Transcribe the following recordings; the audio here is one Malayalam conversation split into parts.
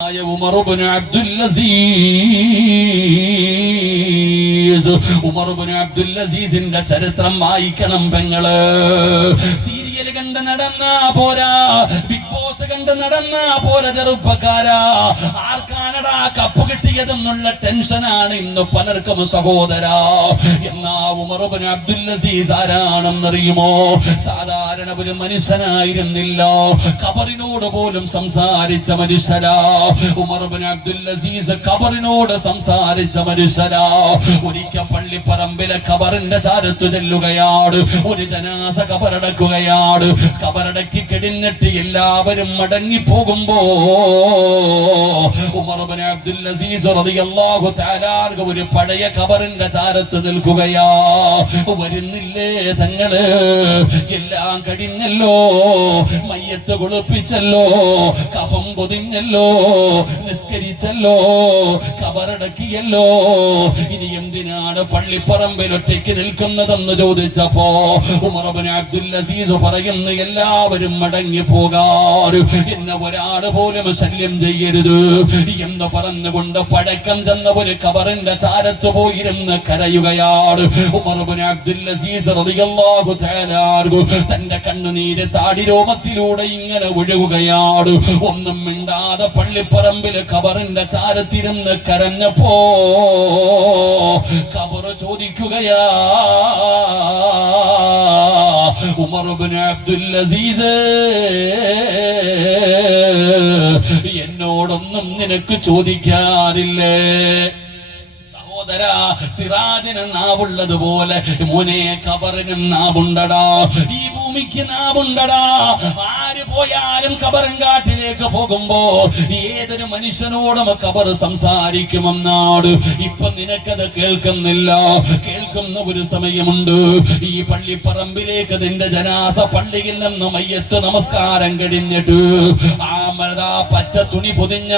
ഉമർ ഇബ്നു അബ്ദുൽ അസീസ് ഉമർ ഇബ്നു അബ്ദുൽ അസീസിന്റെ ചരിത്രം വായിക്കണം പെങ്ങള്. സീരിയൽ കണ്ട് നടന്നാ പോരാ, ബിഗ് ബോസ് കണ്ട് നടന്നാ പോരാ ചെറുപ്പക്കാരാ. ആർക്കാനടാ കപ്പ് കിട്ടിയതെന്നുള്ള ടെൻഷനാണ് ഇന്ന് പലർക്കും സഹോദരാ. എന്നാ ഉമർ ഇബ്നു അബ്ദുൽ അസീസ് ആരാണെന്നറിയുമോ? സാധാരണ ഒരു മനുഷ്യനായിരുന്നില്ല, ഖബറിനോട് പോലും സംസാരിച്ച മനുഷ്യരാ. ഉമർ ഇബ്നു അബ്ദുൽ അസീസ് ഖബറിനോട് സംസാരിച്ച മനുഷ്യരാ. ഒരിക്കൽ പള്ളിപ്പറമ്പിലെ ഖബറിന്റെ ചാരത്തു ചെല്ലുകയാണ്. ഒരു ജനാസ ഖബറടക്കുകയാണ്. ഖബറടക്കി കിടന്നിട്ട് എല്ലാവരും മടങ്ങി പോകുമ്പോ ഉമർ ഇബ്നു അബ്ദുൽ അസീസ് റളിയല്ലാഹു തആല ഒരു പഴയ ഖബറിന്റെ ചാരത്ത് നിൽക്കുകയാ. വരുന്നില്ലേ തങ്ങള്? എല്ലാം കഴിഞ്ഞല്ലോ, മയ്യത്ത് കുളിപ്പിച്ചല്ലോ, കഫം പൊതിഞ്ഞല്ലോ, നിസ്കരിച്ചല്ലോ, ഖബറടക്കിയല്ലോ, ഇനി എന്തിനാണ് പള്ളിപ്പറമ്പിൽ ഒറ്റയ്ക്ക് നിൽക്കുന്നതെന്ന് ചോദിച്ചപ്പോ ഉമർ ഇബ്നു അബ്ദുൽ അസീസ് പറയുന്നു, എല്ലാവരും മടങ്ങി പോകാറ്, എന്നെ ഒരാള് പോലും ശല്യം ചെയ്യരുത് എന്ന് പറഞ്ഞുകൊണ്ട് പഴക്കം ചെന്ന ഒരു ഖബറിന്റെ ചാരത്ത് പോയിരുന്ന് കരയുകയാണ്. ഉമർ ഇബ്നു അബ്ദുൽ അസീസ് റളിയല്ലാഹു തആല തന്റെ കണ്ണുനീര് താടിരോമത്തിലൂടെ ഇങ്ങനെ ഒഴുകുകയാണ്. ഒന്നും മിണ്ടാതെ പള്ളിപ്പറമ്പില് ഖബറിന്റെ ചാരത്തിരുന്ന് കരഞ്ഞപ്പോ ഖബർ ചോദിക്കുകയാ, ഉമർ ഇബ്നു അബ്ദുൽ അസീസ്, എന്നോടൊന്നും നിനക്ക് ചോദിക്കാറില്ലേ? സിറാജിന് നാവുള്ളതുപോലെ മോനെ ഖബറിനും നാവുണ്ടടാ, ഈ ഭൂമിക്ക് നാവുണ്ടടാ. ആര് പോയാലും ഖബറങ്കാട്ടിലേക്ക് പോകുമ്പോ ഏതൊരു മനുഷ്യനോടും ഖബർ സംസാരിക്കുമെന്നാണ്. ഇപ്പൊ നിനക്കത് കേൾക്കുന്നില്ല. കേൾക്കുന്ന ഒരു സമയമുണ്ട്. ഈ പള്ളിപ്പറമ്പിലേക്ക് നിന്റെ ജനാസ പള്ളിയിൽ നിന്ന് മയ്യത്ത് നമസ്കാരം കഴിഞ്ഞിട്ട് ആ പച്ച തുണി പൊതിഞ്ഞ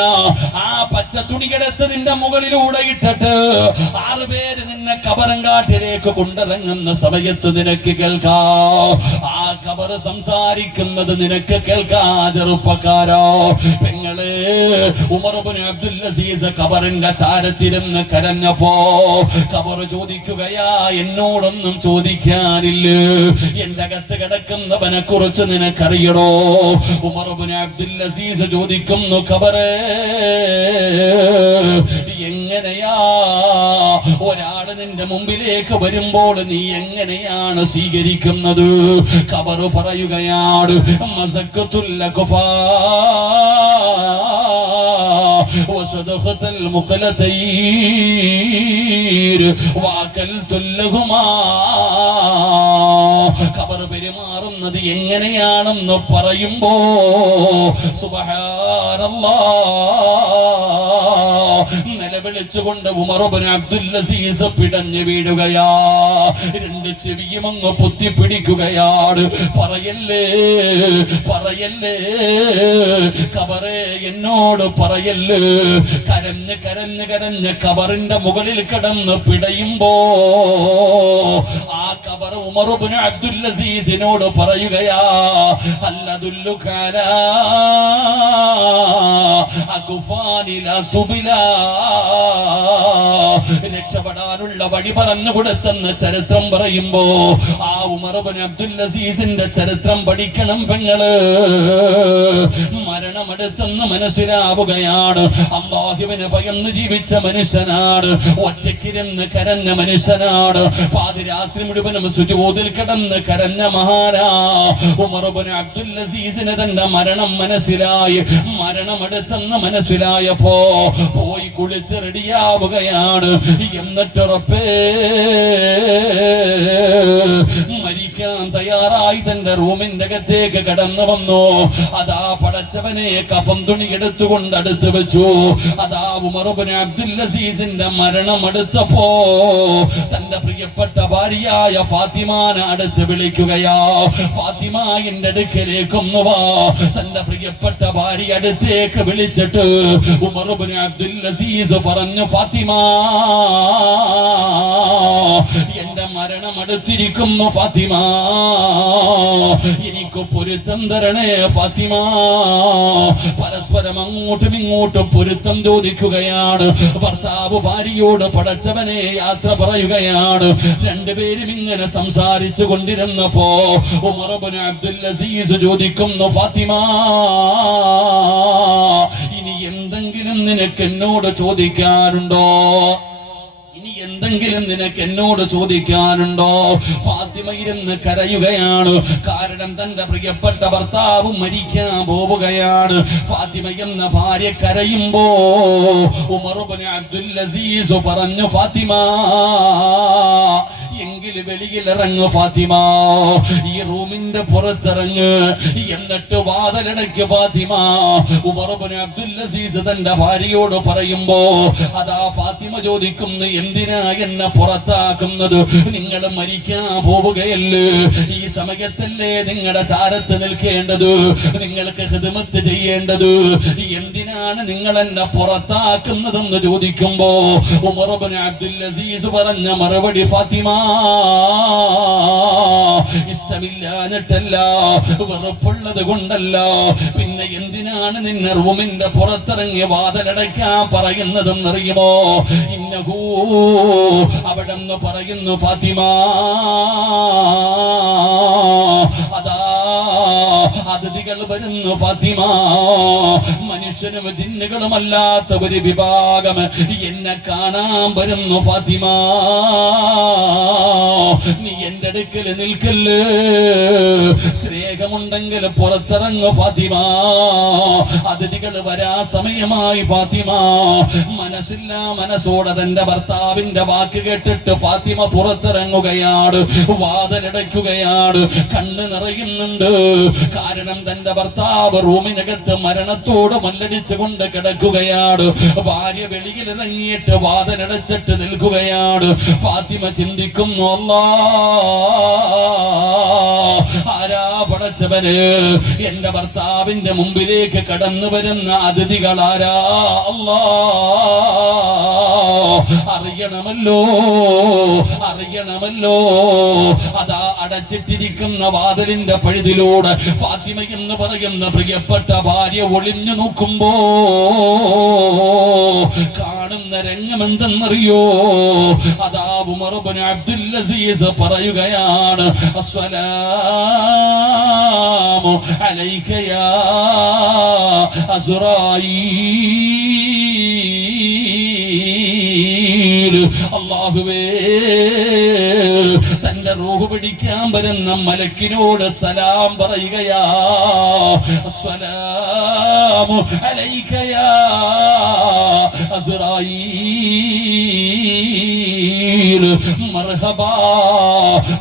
ആ പച്ച തുണികെടുത്ത് നിന്റെ മുകളിലൂടെ ഇട്ടിട്ട് 6 പേര് നിന്നെ ഖബറങ്കാട്ടിലേക്ക് കൊണ്ടിറങ്ങുന്ന സമയത്ത് നിനക്ക് കേൾക്കാം. ആ ഖബർ സംസാരിക്കുന്നത് നിനക്ക് കേൾക്കാം. ചെറുപ്പക്കാരോ, പെങ്ങള്, ഉമർ ഇബ്നു അബ്ദുൽ അസീസ് ഖബറിന്റെ ചാരത്തിരുന്ന് കരഞ്ഞപ്പോ ഖബർ ചോദിക്കുകയാ, എന്നോടൊന്നും ചോദിക്കാനില്ലേ? എന്റെ അകത്ത് കിടക്കുന്നവനെ കുറിച്ച് നിനക്കറിയണോ? ഉമർ ഇബ്നു അബ്ദുൽ അസീസ് ചോദിക്കുന്നു, ഖബറേ, എങ്ങനെയാ ഒരാള് നിന്റെ മുമ്പിലേക്ക് വരുമ്പോൾ നീ എങ്ങനെയാണ് സ്വീകരിക്കുന്നത്? ഖബർ പറയുകയാണ്, മസഖത്തുൽ അഖഫാ വസദഖത്തുൽ മുഖലതൈൻ വഅകൽതുൽ ലഹുമാ. ഖബർ പെരുമാറുന്നത് എങ്ങനെയാണെന്ന് പറയുമ്പോ സുബ്ഹാനല്ലാഹ് നിലവിളിച്ചുകൊണ്ട് ഉമർ ഇബ്നു അബ്ദുൽ അസീസ് പിടഞ്ഞു വീഴുകയാ. 2 ചെവിയും അങ്ങ് പൊത്തിപ്പിടിക്കുകയാണ്. പറയല്ലേ, പറയല്ലേ ഖബറേ, എന്നോട് പറയല്ലേ. കരഞ്ഞ് കരഞ്ഞ് കരഞ്ഞ് ഖബറിന്റെ മുകളിൽ കിടന്ന് പിടയുമ്പോ ആ ഖബർ ഉമർ ഇബ്നു അബ്ദുൽ അസീസിനോട് പറയുകയാ, അല്ലദുല്ലുക അലാ അഖ്ഫാനി ലാ തുബിലാ. രക്ഷപ്പെടാനുള്ള വഴി പറഞ്ഞു കൊടുത്തെന്ന് ചരിത്രം പറയുമ്പോ ആ ഉമർ ഇബ്നു അബ്ദുൽ അസീസിന്റെ ചരിത്രം പഠിക്കണം പെങ്ങള്. മരണമടുത്തെന്ന് മനസ്സിലാവുകയാണ്. അല്ലാഹുവിനെ ഭയന്ന് ജീവിച്ച മനുഷ്യനാണ്. ഒറ്റയ്ക്കിരുന്ന് കരഞ്ഞ മനുഷ്യനാണ്. പാതിരാത്രി മുഴുവനും സുജൂദിൽ കിടന്ന് കരഞ്ഞ മഹാനാ ഉമർ ഇബ്നു അബ്ദുൽ അസീസിന് തന്റെ മരണം മനസ്സിലായി. മരണമടുത്തെന്ന് മനസ്സിലായപ്പോ പോയി കുളിച്ച് റെഡിയാവുകയാണ്. എന്നിട്ട് റബ്ബേ, മരിക്കാൻ തയ്യാറായി തന്റെ റൂമിന്റെ അകത്തേക്ക് കടന്നു വന്നു. അതാ പടച്ചവനെ കഫം തുണി എടുത്തുകൊണ്ട് അടുത്ത് വെച്ചു. അതാ ഉമർ ഇബ്നു അബ്ദുൽ അസീസിന്റെ മരണം അടുത്തപ്പോ തന്റെ പ്രിയപ്പെട്ട ഭാര്യയായ ഫാത്തിമാനെ അടുത്ത് വിളിക്കുകയാ. ഫാത്തിമ, എന്റെ അടുക്കലേക്കൊന്നു വാ. തന്റെ പ്രിയപ്പെട്ട ഭാര്യ അടുത്തേക്ക് വിളിച്ചിട്ട് ഉമർ ഇബ്നു അബ്ദുൽ അസീസ് പറഞ്ഞു, ഫാത്തിമ, എന്റെ മരണം അടുത്തിരിക്കുന്നു ഫാത്തിമ, എനിക്ക് പൊരുത്തം തരണേ ഫാത്തിമ. പരസ്പരം അങ്ങോട്ടും ഇങ്ങോട്ടും പൊരുത്തം ചോദിക്കുകയാണ്. ഭർത്താവ് ഭാര്യയോട് പടച്ചവനെ യാത്ര പറയുകയാണ്. രണ്ടുപേരും ഇങ്ങനെ സംസാരിച്ചു കൊണ്ടിരുന്നപ്പോ ഉമർ ഇബ്നു അബ്ദുൽ അസീസ് ചോദിക്കുന്നു, ഫാത്തിമ, ഇനി എന്തെങ്കിലും നിനക്ക് എന്നോട് ചോദിക്കാനുണ്ടോ? ഇനി എന്തെങ്കിലും നിനക്ക് എന്നോട് ചോദിക്കാനുണ്ടോ? ഫാത്തിമ ഇരുന്ന് കരയുകയാണ്. കാരണം തന്റെ പ്രിയപ്പെട്ട ഭർത്താവ് മരിക്കാൻ പോവുകയാണ്. ഫാത്തിമ എന്ന ഭാര്യ കരയുമ്പോ ഉമർ ഇബ്നു അബ്ദുൽ അസീസ് പറഞ്ഞു, ഫാത്തിമ, എങ്കിൽ വെളിയിൽ ഇറങ്ങു ഫാത്തിമ, ഈ റൂമിന്റെ പുറത്തിറങ്ങ്, എന്നിട്ട് വാതിലടയ്ക്ക് ഫാത്തിമ. ഉമർ ഇബ്നു അബ്ദുൽ അസീസ് തന്റെ ഭാര്യയോട് പറയുമ്പോ അതാ ഫാത്തിമ ചോദിക്കുന്നു, എന്തിനാ എന്നെ പുറത്താക്കുന്നത്? നിങ്ങൾ മരിക്കാൻ പോവുകയല്ലേ, ഈ സമയത്തല്ലേ നിങ്ങളുടെ ചാരത്ത് നിൽക്കേണ്ടത്, നിങ്ങൾക്ക് ഖിദ്മത്ത് ചെയ്യേണ്ടത്, എന്തിനാണ് നിങ്ങൾ എന്നെ പുറത്താക്കുന്നതെന്ന് ചോദിക്കുമ്പോ ഉമർ ഇബ്നു അബ്ദുൽ അസീസ് പറഞ്ഞ മറുപടി, ഫാത്തിമ, ഇഷ്ടമില്ലാഞ്ഞിട്ടല്ല, വെറുപ്പുള്ളത് കൊണ്ടല്ല, പിന്നെ എന്തിനാണ് നിന്നെ റൂമിന്റെ പുറത്തിറങ്ങി വാതിലടയ്ക്കാൻ പറയുന്നതെന്നറിയുമോ? ഇന്നഹൂ, അവിടെ നിന്ന് പറയുന്നു, ഫാത്തിമ, അതാ അതിഥികൾ വരുന്നു ഫാത്തിമ, മനുഷ്യനും ജിന്നുകളുമല്ലാത്ത ഒരു വിഭാഗം എന്നെ കാണാൻ വരുന്നു ഫാത്തിമ, നീ എന്റെ അടുക്കൽ നിൽക്കല്ലേ, സ്നേഹമുണ്ടെങ്കിൽ പുറത്തിറങ്ങു ഫാത്തിമ, അതിഥികൾ വരാ സമയമായി ഫാത്തിമ. മനസ്സില്ല മനസ്സോടെ തന്റെ ഭർത്താവിന്റെ വാക്ക് കേട്ടിട്ട് ഫാത്തിമ പുറത്തിറങ്ങുകയാണ്, വാതിലടയ്ക്കുകയാണ്. കണ്ണ് നിറയുന്നുണ്ട്, കാരണം തന്റെ ഭർത്താവ് റൂമിനകത്ത് മരണത്തോട് മല്ലടിച്ചു കൊണ്ട് കിടക്കുകയാണ്. ഭാര്യ വെളിയിൽ ഇറങ്ങിയിട്ട് വാതിലടച്ചിട്ട് നിൽക്കുകയാണ്. ഫാത്തിമ ചിന്തിക്കുന്നു, ആരാ പടച്ചവന് എന്റെ ഭർത്താവിന്റെ മുമ്പിലേക്ക് കടന്നു വരുന്ന അതിഥികളാരാ? അറിയണമല്ലോ, അറിയണമല്ലോ. അതാ അടച്ചിട്ടിരിക്കുന്ന വാതിലിന്റെ പഴുതിലൂടെ ഫാത്തിമ എന്ന് പറയുന്ന പ്രിയപ്പെട്ട ഭാര്യ ഒളിഞ്ഞു നോക്കുമ്പോ കാണുന്ന രംഗം എന്തെന്നറിയോ? അതാ ഉമർ ഇബ്നു അബ്ദുൽ അസീസ് പറയുകയാണ്, അസ്സലാമു അലൈക യാ അസ്റായീൽ. അല്ലാഹുവേ, തന്റെ റൂഹ് പിടിക്കാൻ വരുന്ന മലക്കിനോട് സലാം പറയുകയാ, അസ്സലാമു അലൈക യാ അസ്റായീൽ, മർഹബാ.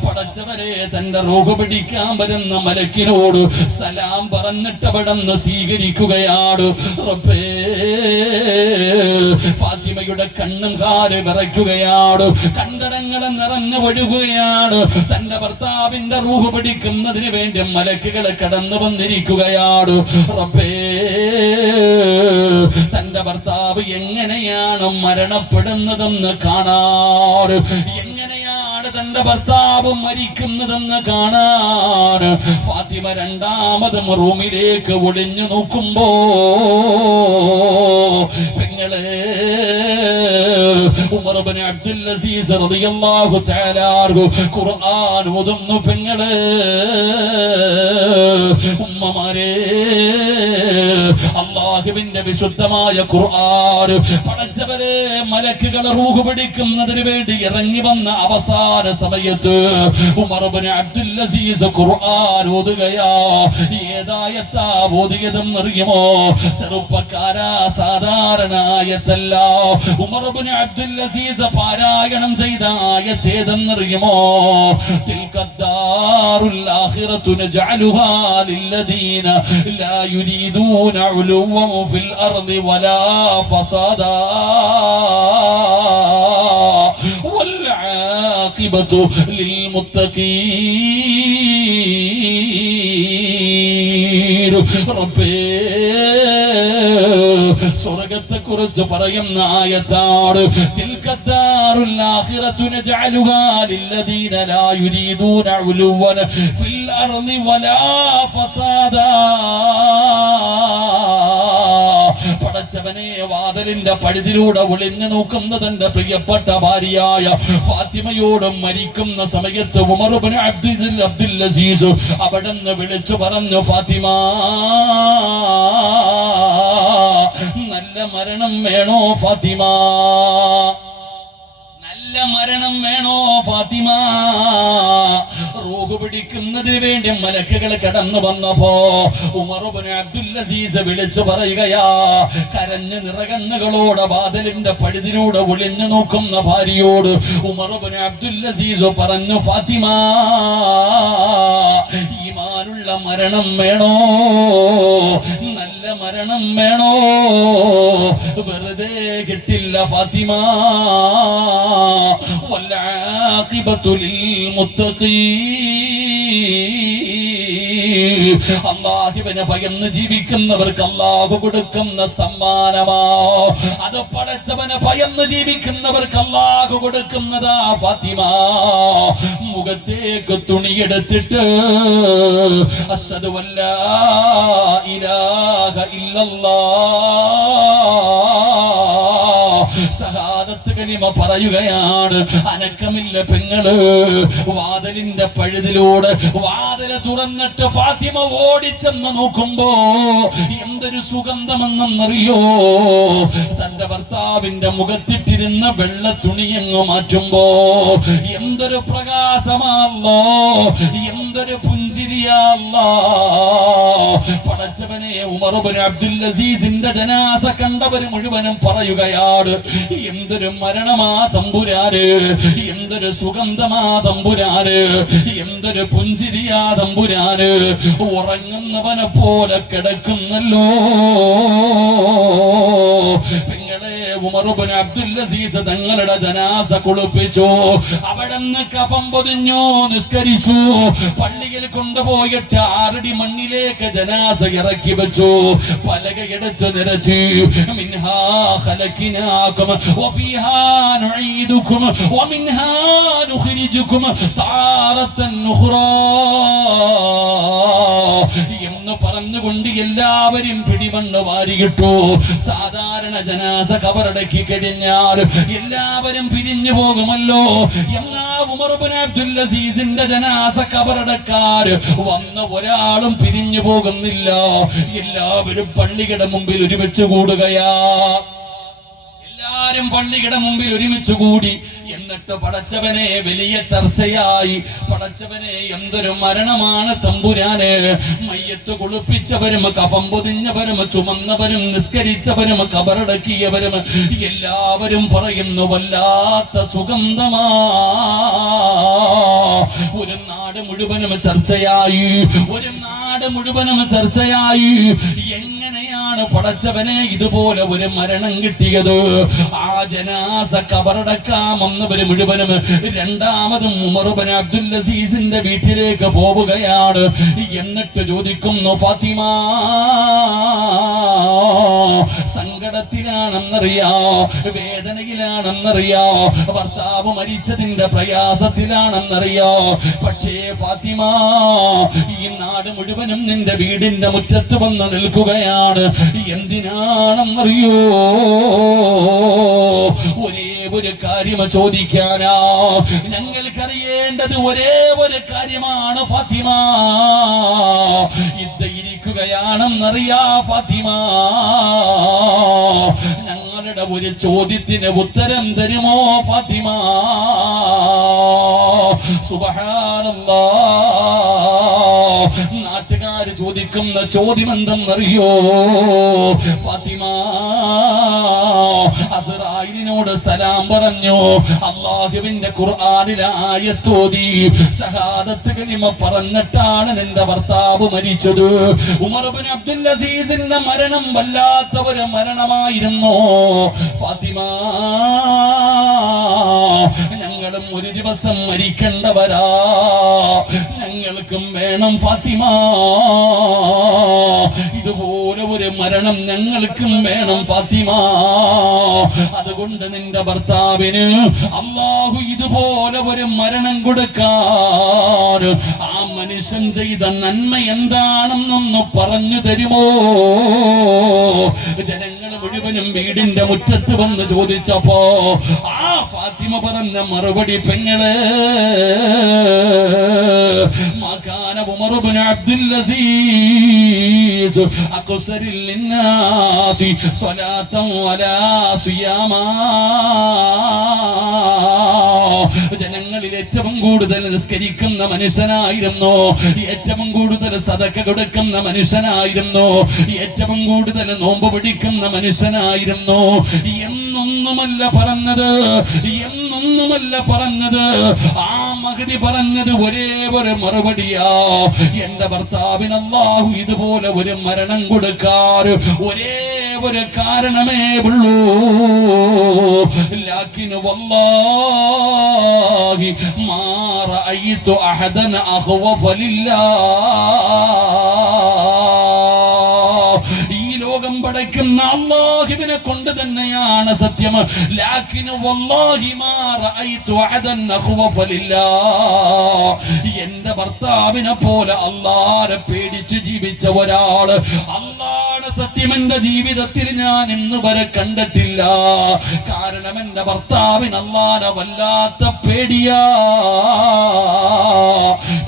പടച്ചവരെ, തന്റെ റൂഹ് പിടിക്കാൻ വരുന്ന മലക്കിനോട് സലാം പറഞ്ഞിട്ട് അവിടെ നിന്ന് സ്വീകരിക്കുകയാണ്. റബ്ബേ, ഫാത്തിമയുടെ കണ്ണും കാല് വിറയ്ക്കുകയാണ്, കണ്ടടങ്ങൾ നിറഞ്ഞു ഒഴുകുകയാണ്. തന്റെ ഭർത്താവിന്റെ റൂഹ് പിടിക്കുന്നതിന് വേണ്ടി മലക്കുകൾ കടന്നു വന്നിരിക്കുകയാണ്. റബ്ബേ, തന്റെ ഭർത്താവ് എങ്ങനെയാണ് മരണപ്പെടുന്നതെന്ന് കാണാൻ, എങ്ങനെയാണ് തന്റെ ഭർത്താവ് മരിക്കുന്നതെന്ന് കാണാൻ ഫാത്തിമ രണ്ടാമതും റൂമിലേക്ക് ഒളിഞ്ഞു നോക്കുമ്പോ പെങ്ങളെ ഉമർ ഇബ്നു അബ്ദുൽ അസീസ് റളിയല്ലാഹു തആല അൻഹു ഖുർആൻ ഓതുന്നു. പെങ്ങളെ, ഉമ്മമാരെ, അല്ലാഹുവിന്റെ വിശുദ്ധമായ ഖുർആൻ പടച്ചവരെ മലക്കുകൾ റൂഹ് പിടിക്കുന്നതിന് വേണ്ടി ഇറങ്ങി വന്ന അവസാന സമയത്ത് ഉമർ ഇബ്നു അബ്ദുൽ അസീസ് ഖുർആൻ ഓതുകയാ. ഏതായത്താ ഓതിയതെന്ന് അറിയുമോ? ചെറുപ്പക്കാരാ, സാധാരണ ആയത്തല്ല. ഉമർ ഇബ്നു അബ്ദുൽ അസീസ് പാരായണം ചെയ്ത ആയത്തേതെന്നറിയുമോ? തിൽക്കദ്ദാറുൽ ആഖിറതു നജഅലുഹാ ലില്ലദീന ലാ യുരീദൂന ഉലുവൻ ഫിൽ അർളി വലാ ഫസാദാ വൽ ആഖിബതു ലിൽമുത്തഖീൻ. റബ്ബേ, സ്വർഗ്ഗത്തെ കുറിച്ച് പറയുന്ന ആയത്താണ്. തിൽക്കദ്ദാറുൽ ആഖിറതു നജഅലുഹാ ലില്ലദീന ലാ യുരീദൂന ഉലുവൻ ഫിൽ അർളി വലാ ഫസാദാ. പടച്ചവനെ, വാതിലിന്റെ പഴുതിലൂടെ ഒളിഞ്ഞു നോക്കുന്ന തന്റെ പ്രിയപ്പെട്ട ഭാര്യയായ ഫാത്തിമയോടും മരിക്കുന്ന സമയത്ത് ഉമർ ഇബ്നു അബ്ദുൽ അസീസ് അവിടുന്ന് വിളിച്ചു പറഞ്ഞു, ഫാത്തിമ, നല്ല മരണം വേണോ ഫാത്തിമ? നല്ല മരണം വേണോ ഫാത്തിമ? റൂഹ് പിടിക്കുന്നതിന് വേണ്ടി മലക്കുകൾ കടന്നു വന്നപ്പോ ഉമർ ഇബ്നു അബ്ദുൽ അസീസ് വിളിച്ചു പറയുകയാ, കരഞ്ഞ് നിറകണ്ണുകളോടെ വാതിലിന്റെ പഴുതിലൂടെ ഒളിഞ്ഞു നോക്കുന്ന ഭാര്യയോട് ഉമർ ഇബ്നു അബ്ദുൽ അസീസ് പറഞ്ഞു, ഫാത്തിമ, ഈമാനുള്ള മരണം വേണോ? നല്ല മരണം വേണോ? വെറുതെ കിട്ടില്ല ഫാത്തിമ. വൽആഖിബത്തു ലിൽമുത്തഖീൻ. അല്ലാഹുവിനെ ഭയന്ന് ജീവിക്കുന്നവർക്ക് അല്ലാഹു കൊടുക്കുന്ന സമ്മാനമാ. അത് പടച്ചവനെ ഭയന്ന് ജീവിക്കുന്നവർക്ക് അല്ലാഹു കൊടുക്കുന്നതാ ഫാത്തിമ. മുഖത്തേക്ക് തുണിയെടുത്തിട്ട് അശ്ഹദു അല്ലാ ഇലാഹ ഇല്ലല്ലാഹ്, ഷഹാദത്ത് കലിമ പറയുകയാണ്. അനക്കമില്ല പെങ്ങള്. വാതിലിന്റെ പഴുതിലൂടെ വാതില് തുറന്നിട്ട് ഫാത്തിമ ഓടിച്ചെന്ന് നോക്കുമ്പോ എന്തൊരു സുഗന്ധമെന്നറിയോ? തന്റെ ഭർത്താവിന്റെ മുഖത്തിട്ടിരുന്ന വെള്ള തുണിയങ്ങ് മാറ്റുമ്പോ എന്തൊരു പ്രകാശമാല്ലോ, എന്തൊരു പുഞ്ചിരിയാല്ലോ. പടച്ചവനെ, ഉമർ ഇബ്നു അബ്ദുൽ അസീസിന്റെ ജനാസ കണ്ടവര് മുഴുവനും പറയുകയാണ്, എന്തൊരു മരണമാ തമ്പുരാര്, എന്തൊരു സുഗന്ധമാ തമ്പുരാര്, എന്തൊരു പുഞ്ചിരിയാ തമ്പുരാര്. ഉറങ്ങുന്നവനെ പോലെ കിടക്കുന്നല്ലോ. പെങ്ങളെ, ഉമർ ഇബ്നു അബ്ദുൽ അസീസ് തങ്ങളുടെ ജനാസ കുളിപ്പിച്ചു. അവിടുന്ന് കഫം പൊതിഞ്ഞു, നിസ്കരിച്ചു. പള്ളിയിൽ കൊണ്ടുപോയിട്ട് 6 അടി മണ്ണിലേക്ക് ജനാസ ഇറക്കി വെച്ചു. പലകയെടുത്ത് നിരത്തി, മിൻഹാ ഖലഖനാകും വഫീഹാ നുഈദുകും വമിൻഹാ നുഖ്രിജുകും താറത്തൻ ഉഖ്റാ എന്ന് പറഞ്ഞുകൊണ്ട് എല്ലാവരും പിടിമണ്ണ് വാരിയിട്ടു. സാധാരണ ജനാസ കബറടക്കി കഴിഞ്ഞാൽ എല്ലാവരും പിരിഞ്ഞു പോകുമല്ലോ. എന്നാ ഉമർ ഇബ്നു അബ്ദുൽ അസീസിന്റെ ജനാസ കബറടക്കാൻ വന്ന ഒരാളും പിരിഞ്ഞു പോകുന്നില്ല. എല്ലാവരും പള്ളിയുടെ മുമ്പിൽ ഒരുമിച്ച് കൂടുകയാ. എല്ലാരും പള്ളിയുടെ മുമ്പിൽ ഒരുമിച്ച് കൂടി. എന്നിട്ട് പടച്ചവനെ വലിയ ചർച്ചയായി. പടച്ചവനെ, എന്തൊരു മരണമാണ് തമ്പുരാന്. മയ്യത്ത് കുളിപ്പിച്ചവരും കഫം പൊതിഞ്ഞവരും ചുമന്നവരും നിസ്കരിച്ചവരും കബറടക്കിയവരും എല്ലാവരും പറയുന്നു, വല്ലാത്ത സുഗന്ധമാ. ഒരു നാട് മുഴുവനും ചർച്ചയായി. ഒരു നാട് മുഴുവനും ചർച്ചയായി. എങ്ങനെയാണ് പടച്ചവനെ ഇതുപോലെ ഒരു മരണം കിട്ടിയത്? ആ ജനാസ കബറടക്കാമെന്നവര് മുഴുവനും രണ്ടാമതും ഉമർ ഇബ്നു അബ്ദുൽ അസീസിന്റെ വീട്ടിലേക്ക് പോവുകയാണ്. എന്നിട്ട് ചോദിക്കുന്നു, ഫാത്തിമ, സങ്കടത്തിലാണെന്നറിയാ, വേദനയിലാണെന്നറിയാ, ഭർത്താവ് മരിച്ചതിന്റെ പ്രയാസത്തിലാണെന്നറിയാ. പക്ഷേ ഫാത്തിമ, ഈ നാട് മുഴുവനും നിന്റെ വീടിന്റെ മുറ്റത്ത് വന്ന് നിൽക്കുകയാണ്. എന്തിനാണെന്നറിയോ? ഒരേ ഒരു കാര്യം ചോദിക്കാനാ. ഞങ്ങൾക്കറിയേണ്ടത് ഒരേ ഒരു കാര്യമാണ് ഫാത്തിമ. ഇരിക്കുകയാണെന്നറിയാ ഫാത്തിമ. ഞങ്ങളുടെ ഒരു ചോദ്യത്തിന് ഉത്തരം തരുമോ ഫാത്തിമ? സുബ്ഹാനല്ലാഹ്. നാട്ടുകാര് ചോദിക്കുന്ന ചോദ്യം എന്തെന്നറിയോ? ഫാത്തിമ അസ്റായിലിനോട് സലാം പറഞ്ഞു. അല്ലാഹുവിന്റെ ഖുർആനിലെ ആയത്തോതി ഷഹാദത്ത് കലിമ പറഞ്ഞിട്ടാണ് നിന്റെ ഭർത്താവ് മരിച്ചത്. ഉമർ ഇബ്നു അബ്ദുൽ അസീസിന്റെ മരണം വല്ലാത്ത ഒരു മരണമായിരുന്നു ഫാത്തിമ. ഞങ്ങളും ഒരു ദിവസം മരിക്കേണ്ടവരാ. ഞങ്ങൾക്കും വേണം ഫാത്തിമ. ഇത് ഇതുപോലെ ഒരു മരണം ഞങ്ങൾക്കും വേണം ഫാത്തിമ. അതുകൊണ്ട് നിന്റെ ഭർത്താവിന് അല്ലാഹു ഇതുപോലെ ഒരു മരണം കൊടുക്കാൻ ആ മനുഷ്യൻ ചെയ്ത നന്മ എന്താണെന്നൊന്ന് പറഞ്ഞു തരുമോ? ജനങ്ങൾ മുഴുവനും വീടിന്റെ മുറ്റത്ത് വന്ന് ചോദിച്ചപ്പോ ആ ഫാത്തിമ പറഞ്ഞ മറുപടി, പെങ്ങളെ, മകാന ഉമർ ഇബ്നു അബ്ദുൽ അസീസ് അഖ്സരിൽ ലിന്നാസി സ്വലാത്തൻ വലാ സിയാമാ. ജനങ്ങളിൽ ഏറ്റവും കൂടുതൽ നിസ്കരിക്കുന്ന മനുഷ്യനായിരുന്നു, ഏറ്റവും കൂടുതൽ സദഖ കൊടുക്കുന്ന മനുഷ്യനായിരുന്നു, ഏറ്റവും കൂടുതൽ നോമ്പ് പിടിക്കുന്ന മനുഷ്യനായിരുന്നു എന്നൊന്നുമല്ല പറഞ്ഞത്. ആ മഹദി പറഞ്ഞത് ഒരേ ഒരു മറുപടിയാ, എന്റെ ഭർത്താവിന് അല്ലാഹു ഇതുപോലെ ഒരു മരണം കൊടുക്കാൻ ഒരേ ഒരു കാരണമേ ഉള്ളൂ. ലാകിൻ വല്ലാഹി മാ റഅയ്തു അഹദൻ അഖ്വഫ ലില്ലാഹ്. ഈ ലോകം പടയ്ക്കുന്ന അല്ലാഹുവിനെ കൊണ്ട് തന്നെയാണ് സത്യം. ലാകിൻ വല്ലാഹി മാ റഅയ്തു അഹദൻ അഖ്വഫ ലില്ലാഹ്. എന്റെ ഭർത്താവിനെ പോലെ അല്ലാഹുവിനെ പേടിച്ച് ജീവിച്ച ഒരാള്, അല്ലാഹുവിനെ സത്യം എന്റെ ജീവിതത്തിൽ ഞാൻ ഇന്ന് വരെ കണ്ടിട്ടില്ല. കാരണം എന്റെ ഭർത്താവിന് അല്ലാഹുവിനെ വല്ലാത്ത പേടിയാ.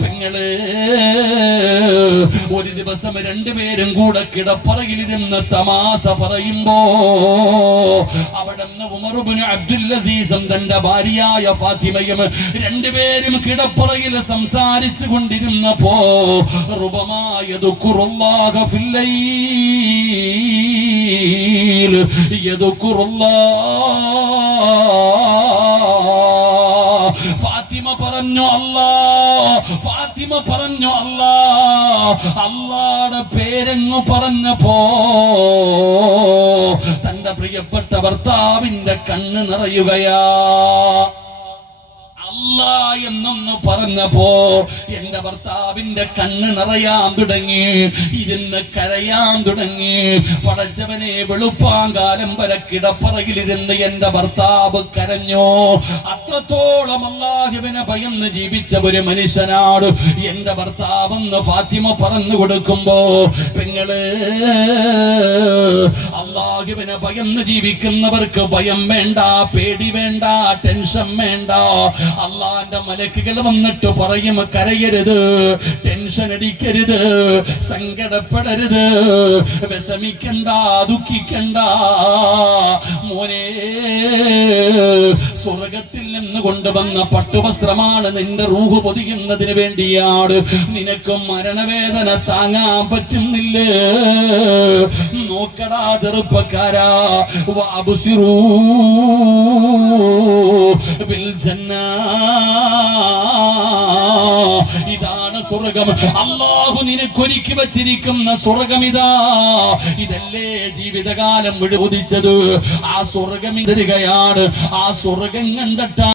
പെങ്ങളെ, ഒരു ദിവസം രണ്ടുപേരും കൂടെ കിടപ്പറയിലിരുന്ന് തമാശ പറയുമ്പോ അവിടെ ഉമർ ഇബ്നു അബ്ദുൽ അസീസും തന്റെ ഭാര്യയായ ഫാത്തിമയും രണ്ടുപേരും കിടപ്പറയിൽ സംസാരിച്ചു കൊണ്ടിരുന്നപ്പോ റുബമായ ദുഖുറുല്ലാഹ ഫിൽ ലൈൽ യദുഖുറുല്ലാഹ്. ഫാത്തിമ പറഞ്ഞു അല്ലാഹുവിന്റെ പേരങ്ങു പറഞ്ഞപ്പോ തന്റെ പ്രിയപ്പെട്ട ഭർത്താവിന്റെ കണ്ണ് നിറയുകയാ. അല്ലാ എന്നൊന്ന് പറഞ്ഞപ്പോ എന്റെ ഭർത്താവിന്റെ കണ്ണ് നിറയാൻ തുടങ്ങി, ഇരുന്ന് കരയാൻ തുടങ്ങി. പടച്ചവനെ, വെളുപ്പാങ്കാലം വരെ കിടപ്പറയിലിരുന്ന് എന്റെ ഭർത്താവ് കരഞ്ഞു. അത്രത്തോളം അല്ലാഹുവിനെ ഭയന്ന് ജീവിച്ച ഒരു മനുഷ്യനാണ് എന്റെ ഭർത്താവെന്ന് ഫാത്തിമ പറഞ്ഞു കൊടുക്കുമ്പോ, പെങ്ങളെ, അല്ലാഹുവിനെ ഭയന്ന് ജീവിക്കുന്നവർക്ക് ഭയം വേണ്ട, പേടി വേണ്ട, ടെൻഷൻ വേണ്ട. അള്ളാന്റെ മലക്കുകൾ വന്നിട്ട് പറയും, കരയരുത്, ടെൻഷൻ അടിക്കരുത്, സങ്കടപ്പെടരുത്, വിഷമിക്കണ്ട, ദുഃഖിക്കണ്ട. മോനെ, സ്വർഗത്തിൽ നിന്ന് കൊണ്ടുവന്ന പട്ടുവസ്ത്രമാണ് നിന്റെ റൂഹ് പൊതിയുന്നതിന് വേണ്ടിയാണ്. നിനക്ക് മരണവേദന താങ്ങാൻ പറ്റുന്നില്ലേ? നോക്കടാ ചെറുപ്പക്കാരാ, വഅബ്സിറൂ ബിൽ ജന്ന. ഇതാണ് സ്വർഗം. അല്ലാഹു നിനക്കൊരുക്കി വച്ചിരിക്കുന്ന സ്വർഗം ഇതാ. ഇതല്ലേ ജീവിതകാലം മുഴുവൻ ഉദിച്ചത്. ആ സ്വർഗം തരികയാണ്. ആ സ്വർഗം കണ്ടിട്ടാ